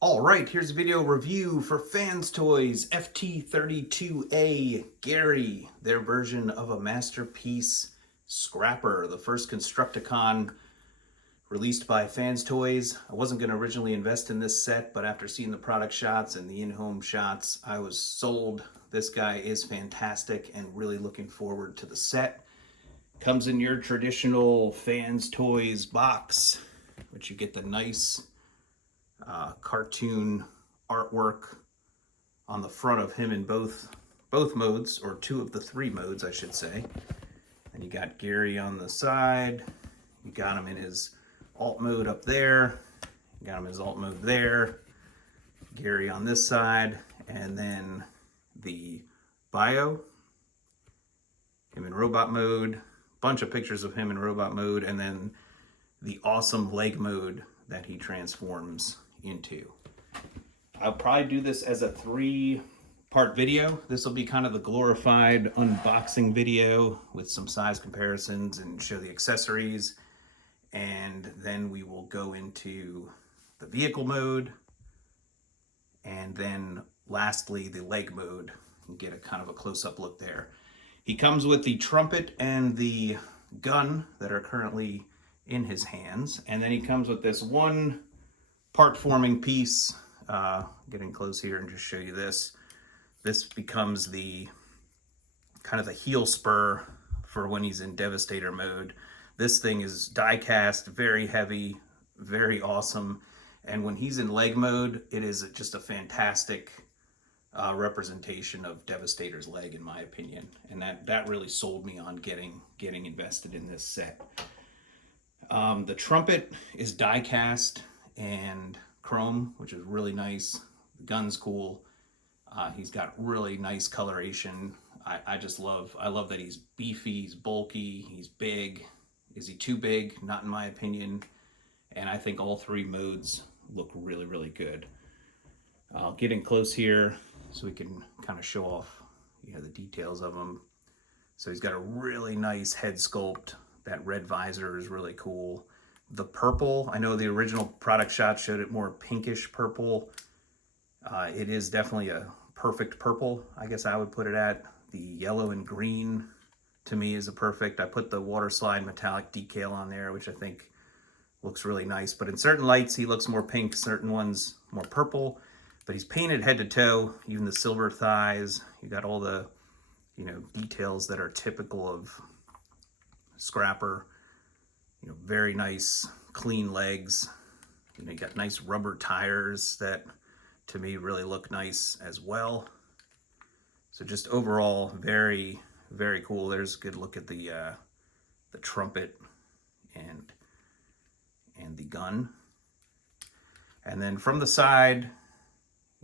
All right, here's a video review for Fans Toys FT-32A Gehry, their version of a masterpiece scrapper, the first Constructicon released by Fans Toys. I wasn't going to originally invest in this set, but after seeing the product shots and the in-home shots, I was sold. This guy is fantastic and really looking forward to the set. Comes in your traditional Fans Toys box, which you get the nice cartoon artwork on the front of him in both modes, or two of the three modes, I should say. And you got Gehry on the side. You got him in his alt mode up there. You got him in his alt mode there. Gehry on this side, and then the bio, him in robot mode. Bunch of pictures of him in robot mode, and then the awesome leg mode that he transforms into. I'll probably do this as a 3-part video. This will be kind of the glorified unboxing video with some size comparisons and show the accessories. And then we will go into the vehicle mode. And then lastly, the leg mode, and get a kind of a close-up look there. He comes with the trumpet and the gun that are currently in his hands. And then he comes with this one part forming piece. Getting close here and just show you this. This becomes the kind of the heel spur for when he's in Devastator mode. This thing is die cast, very heavy, very awesome. And when he's in leg mode, it is just a fantastic representation of Devastator's leg, in my opinion. And that really sold me on getting invested in this set. The trumpet is die cast and chrome, which is really nice. The gun's cool. He's got really nice coloration. I love that he's beefy, he's bulky, he's big. Is he too big? Not in my opinion. And I think all three modes look really, really good. I'll get in close here so we can kind of show off, the details of him. So he's got a really nice head sculpt. That red visor is really cool. The purple, I know the original product shot showed it more pinkish purple. It is definitely a perfect purple, I guess I would put it at. The yellow and green, to me, is a perfect. I put the water slide metallic decal on there, which I think looks really nice. But in certain lights, he looks more pink, certain ones more purple. But he's painted head to toe, even the silver thighs. You got all the, details that are typical of scrapper. Very nice, clean legs. You got nice rubber tires that, to me, really look nice as well. So just overall, very, very cool. There's a good look at the trumpet and the gun. And then from the side,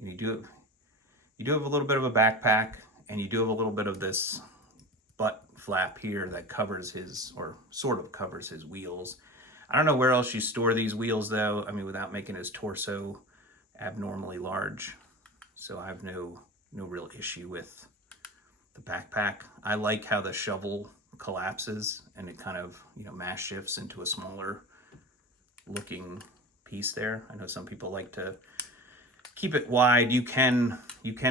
you do have a little bit of a backpack, and you do have a little bit of this butt flap here that covers his, or sort of covers his wheels. I don't know where else you store these wheels though, without making his torso abnormally large. So I have no real issue with the backpack. I like how the shovel collapses and it kind of, mass shifts into a smaller looking piece there. I know some people like to keep it wide. You can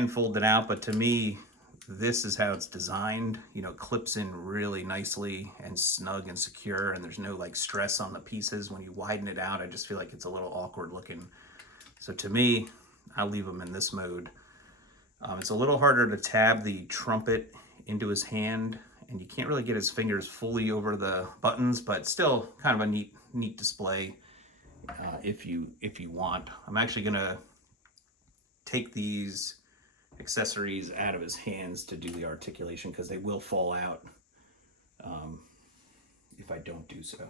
fold it out, but to me, this is how it's designed. Clips in really nicely and snug and secure, and there's no stress on the pieces. When you widen it out, I just feel like it's a little awkward looking. So to me, I leave them in this mode. It's a little harder to tab the trumpet into his hand, and you can't really get his fingers fully over the buttons, but still kind of a neat display if you want. I'm actually gonna take these accessories out of his hands to do the articulation, because they will fall out if I don't do so.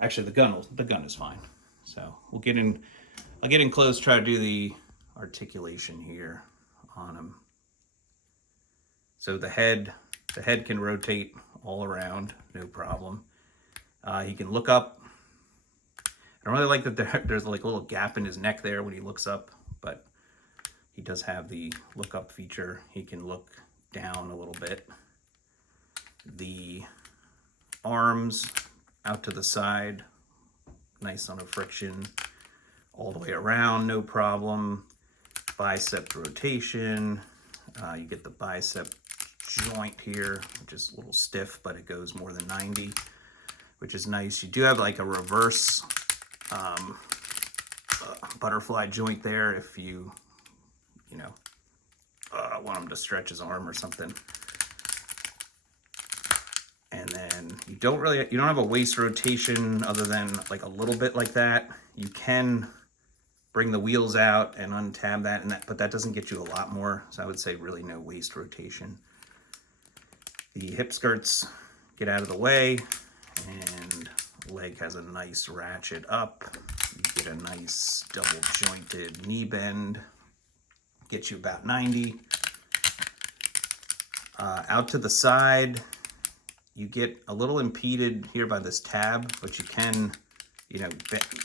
Actually, the gun is fine. So I'll get in close, try to do the articulation here on him. So the head can rotate all around, no problem. He can look up. I don't really like that there's like a little gap in his neck there when he looks up, but he does have the look up feature. He can look down a little bit. The arms out to the side, nice on a friction. all the way around, no problem. Bicep rotation. You get the bicep joint here, which is a little stiff, but it goes more than 90, which is nice. You do have like a reverse butterfly joint there if you want him to stretch his arm or something. And then you don't have a waist rotation other than like a little bit like that. You can bring the wheels out and untab that, but that doesn't get you a lot more. So I would say really no waist rotation. The hip skirts get out of the way, and leg has a nice ratchet up. You get a nice double jointed knee bend, gets you about 90. Out to the side, you get a little impeded here by this tab, but you can,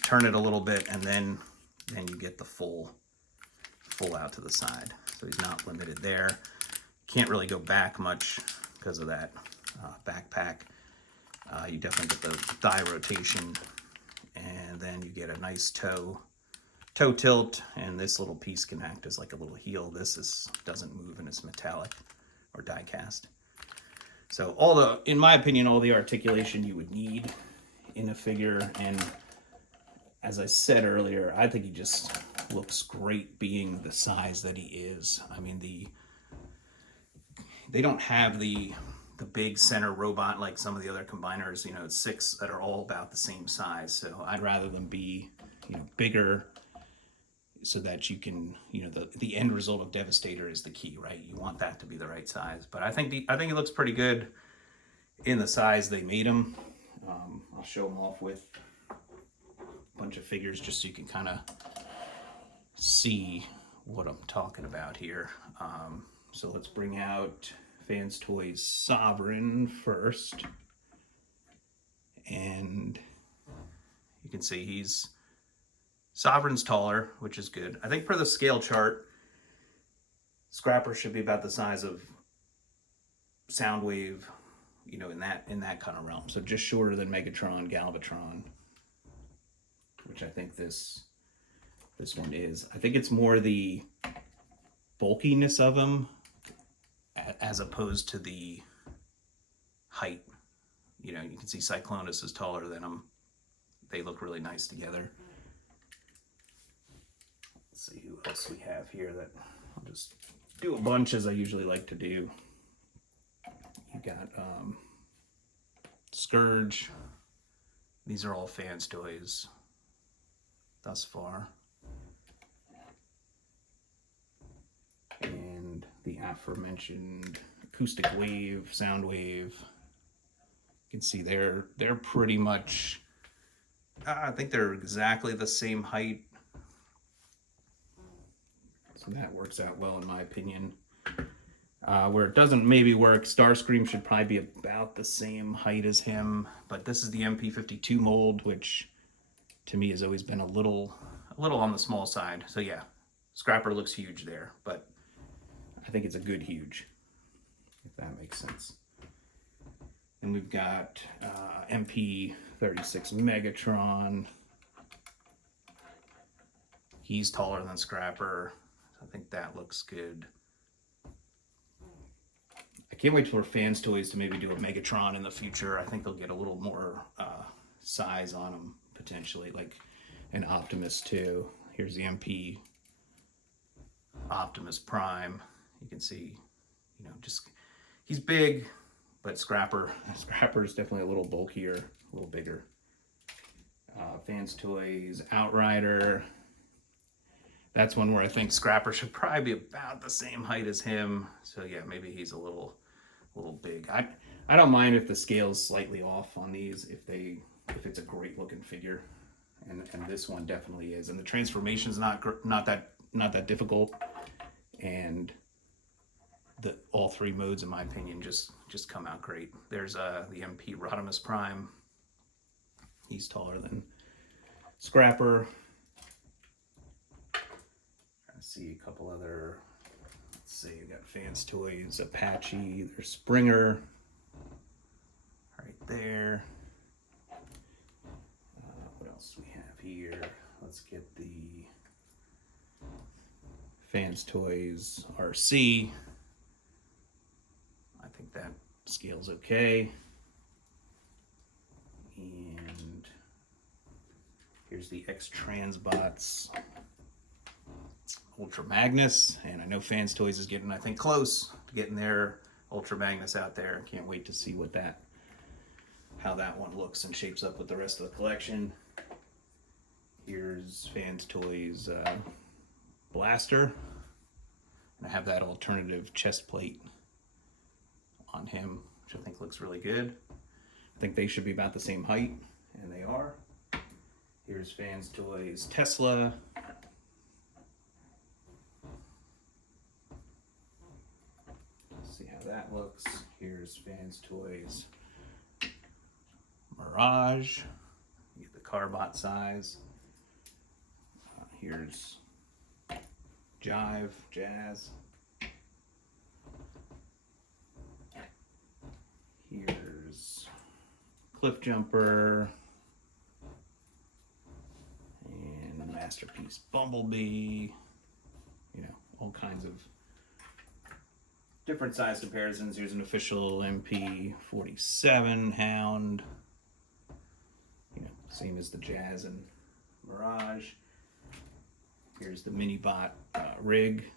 turn it a little bit, and then you get the full out to the side. So he's not limited there. Can't really go back much because of that backpack. You definitely get the thigh rotation, and then you get a nice toe tilt, and this little piece can act as like a little heel. This doesn't move, and it's metallic or die cast. So in my opinion, all the articulation you would need in a figure. And as I said earlier, I think he just looks great being the size that he is. I mean, they don't have the big center robot like some of the other combiners. It's 6 that are all about the same size. So I'd rather them be, bigger, so that you can, the end result of Devastator is the key, right? You want that to be the right size. But I think he looks pretty good in the size they made him. I'll show him off with a bunch of figures just so you can kind of see what I'm talking about here. So let's bring out Fans Toys Sovereign first. And you can see Sovereign's taller, which is good. I think for the scale chart, Scrapper should be about the size of Soundwave, in that kind of realm. So just shorter than Megatron, Galvatron, which I think this one is. I think it's more the bulkiness of him as opposed to the height. You can see Cyclonus is taller than him. They look really nice together. Let's see who else we have here that I'll just do a bunch as I usually like to do. You got Scourge. These are all Fans Toys thus far. And the aforementioned Acoustic Wave, Soundwave. You can see they're pretty much, I think they're exactly the same height. So that works out well in my opinion. Where it doesn't maybe work, Starscream should probably be about the same height as him, but this is the MP52 mold, which to me has always been a little on the small side. So yeah, Scrapper looks huge there, but I think it's a good huge, if that makes sense. And we've got MP36 Megatron. He's taller than Scrapper. I think that looks good. I can't wait for Fans Toys to maybe do a Megatron in the future. I think they'll get a little more size on them, potentially, like an Optimus too. Here's the MP Optimus Prime. You can see, he's big, but Scrapper is definitely a little bulkier, a little bigger. Fans Toys Outrider. That's one where I think Scrapper should probably be about the same height as him. So yeah, maybe he's a little big. I don't mind if the scale's slightly off on these if it's a great looking figure, and this one definitely is. And the transformation's not that difficult, and all 3 modes in my opinion just come out great. There's the MP Rodimus Prime. He's taller than Scrapper. See a couple other, let's see, we got Fans Toys Apache, there's Springer right there. What else do we have here? Let's let's get the Fans Toys RC. I think that scales okay. And here's the X-Transbots Ultra Magnus, and I know Fans Toys is getting, I think, close to getting their Ultra Magnus out there. Can't wait to see how that one looks and shapes up with the rest of the collection. Here's Fans Toys Blaster, and I have that alternative chest plate on him, which I think looks really good. I think they should be about the same height, and they are. Here's Fans Toys Tesla. Let's see how that looks. Here's Fans Toys Mirage. You get the Carbot size. Here's Jazz. Here's Cliff Jumper. And Masterpiece Bumblebee. You know, all kinds of different size comparisons. Here's an official MP-47 Hound. You know, same as the Jazz and Mirage. Here's the Minibot Rig.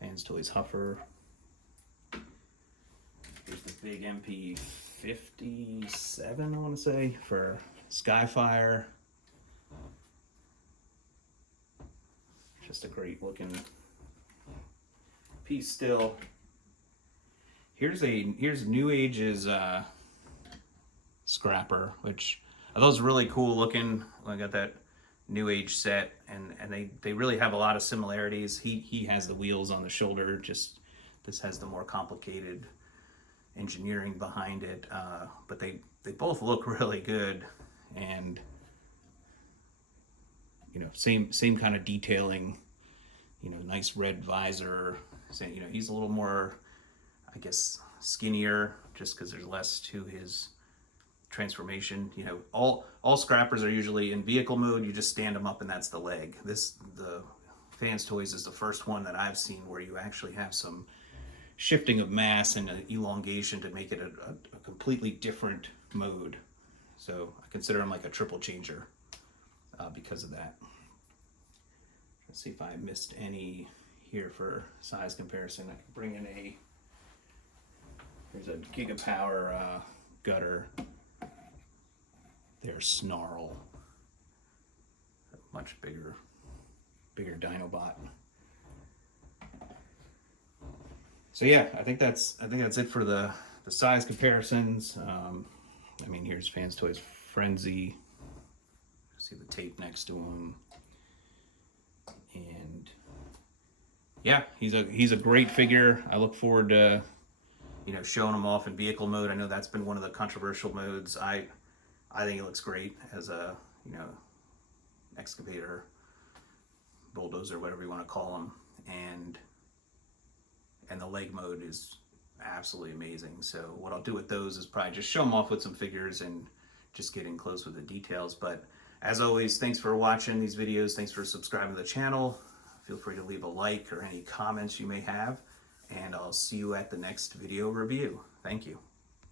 Fans Toys Huffer. Here's the big MP-57, I want to say, for Skyfire. Just a great looking piece still. Here's New Age's Scrapper, which I thought was really cool looking. I got that New Age set, and they really have a lot of similarities. He has the wheels on the shoulder, just this has the more complicated engineering behind it, but they both look really good, and you know, same kind of detailing. You know, nice red visor. So, you know, he's a little more, I guess, skinnier, just because there's less to his transformation. You know, all scrappers are usually in vehicle mode. You just stand them up and that's the leg. The Fans Toys is the first one that I've seen where you actually have some shifting of mass and elongation to make it a completely different mode. So I consider him like a triple changer because of that. Let's see if I missed any here for size comparison. I can bring in here's a Gigapower Gutter. There's Snarl, a much bigger Dinobot. So yeah, I think that's it for the size comparisons. I mean, here's Fans Toys Frenzy. See the tape next to him, and yeah, he's a great figure. I look forward to, you know, showing him off in vehicle mode. I know that's been one of the controversial modes. I think it looks great as a, you know, excavator, bulldozer, whatever you want to call them, and the leg mode is absolutely amazing. So what I'll do with those is probably just show them off with some figures and just getting close with the details. But as always, thanks for watching these videos. Thanks for subscribing to the channel. Feel free to leave a like or any comments you may have, and I'll see you at the next video review. Thank you.